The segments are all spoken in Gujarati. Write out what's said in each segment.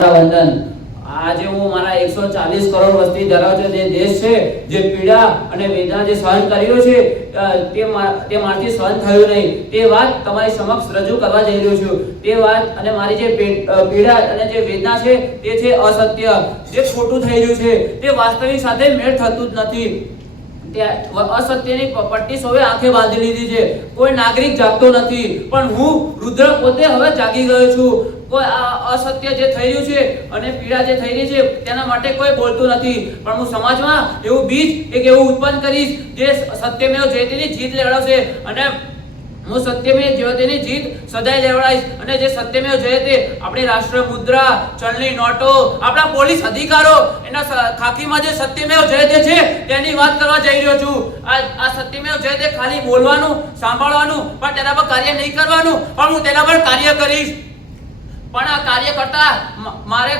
વંદન। આજે હું મારા 140 કરોડ વસ્તી ધરાવતો જે દેશ છે, જે પીડા અને વેદના જે સહન કર્યો છે, તે મારથી સહન થયું નહીં, તે વાત તમારી સમક્ષ રજૂ કરવા જઈ રહ્યો છું। તે વાત અને મારી જે પીડા અને જે વેદના છે તે છે અસત્ય, જે ખોટું થઈ રહ્યું છે, તે વાસ્તવિક સાથે મેળ થતું જ નથી। અસત્યની પટ્ટી સૌએ આંખે બાંધી લીધી છે। કોઈ નાગરિક જાગતો નથી, પણ હું રુદ્ર પોતે હવે જાગી ગયો છું। કોઈ આ અસત્ય જે થઈ રહ્યું છે અને પીડા જે થઈ રહી છે તેના માટે કોઈ બોલતું નથી, પણ હું સમાજમાં એવું બીજ એવું ઉત્પન્ન કરીશ જે સત્યમેવ જયતેની જીત લેવડાવશે। અને હું સત્યમેવ જયતેની જીત સદાય લેવડાવીશ। અને જે સત્યમેવ જયતે આપણી રાષ્ટ્ર મુદ્રા, ચલણી નોટો, આપણા પોલીસ અધિકારો, એના ખાકીમાં જે સત્યમેવ જયતે છે તેની વાત કરવા જઈ રહ્યો છું। આ સત્યમેવ જયતે ખાલી બોલવાનું, સાંભળવાનું, પણ તેના પર કાર્ય નહીં કરવાનું, પણ હું તેના પર કાર્ય કરીશ। પણ આ કાર્ય કરતા મારે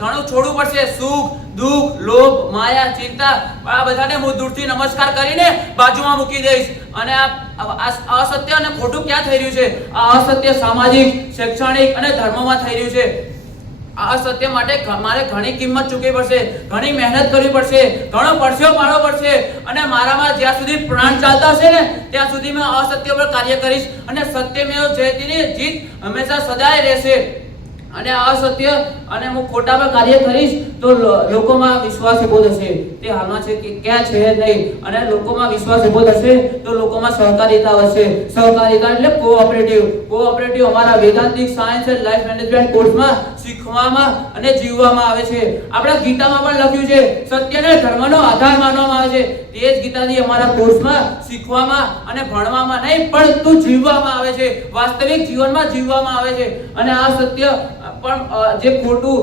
ઘણું છોડવું પડશે। સુખ, દુઃખ, લોભ, માયા, ચિંતા, આ બધાને હું દૂરથી નમસ્કાર કરીને બાજુમાં મૂકી દઈશ। અને આ અસત્ય અને ખોટું ક્યાં થઈ રહ્યું છે? આ અસત્ય સામાજિક, શૈક્ષણિક અને ધર્મમાં થઈ રહ્યું છે। આ અસત્ય માટે મારે ઘણી કિંમત ચૂકવવી પડશે, ઘણી મહેનત કરવી પડશે, ઘણો પરસેવો પાડવો પડશે। અને મારામાં જ્યાં સુધી પ્રાણ ચાલતા હશે ને ત્યાં સુધી મેં અસત્ય પર કાર્ય કરીશ। અને સત્યમેવ જયતેની જીત હંમેશા સદાય રહેશે। અને આ અસત્ય અને હું ખોટા પર કાર્ય કરીશ તો લોકોમાં વિશ્વાસ ઉભો થશે। તે હાલમાં છે કે ક્યાં છે નહીં, અને લોકોમાં વિશ્વાસ ઉભો થશે તો લોકોમાં સહકારિતા વધશે। સહકારિતા એટલે કોઓપરેટિવ અમારા વેદાંતિક સાયન્સ એન્ડ લાઈફ મેનેજમેન્ટ કોર્સમાં શીખવામાં અને જીવવામાં આવે છે। આપણા ગીતામાં પણ લખ્યું છે સત્યને ધર્મનો આધાર માનવામાં આવે છે। તે જ ગીતાની અમારા કોર્સમાં શીખવામાં અને ભણવામાં નહીં, પરંતુ જીવવામાં આવે છે, વાસ્તવિક જીવનમાં જીવવામાં આવે છે। અને આ સત્ય પણ જે ખોટું,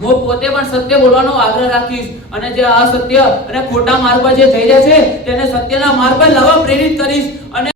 હું પોતે પણ સત્ય બોલવાનો આગ્રહ રાખીશ। અને જે અસત્ય અને ખોટા માર્ગ પર જે જઈ રહ્યા છે તેને સત્યના માર્ગ પર લાવવા પ્રેરિત કરીશ। અને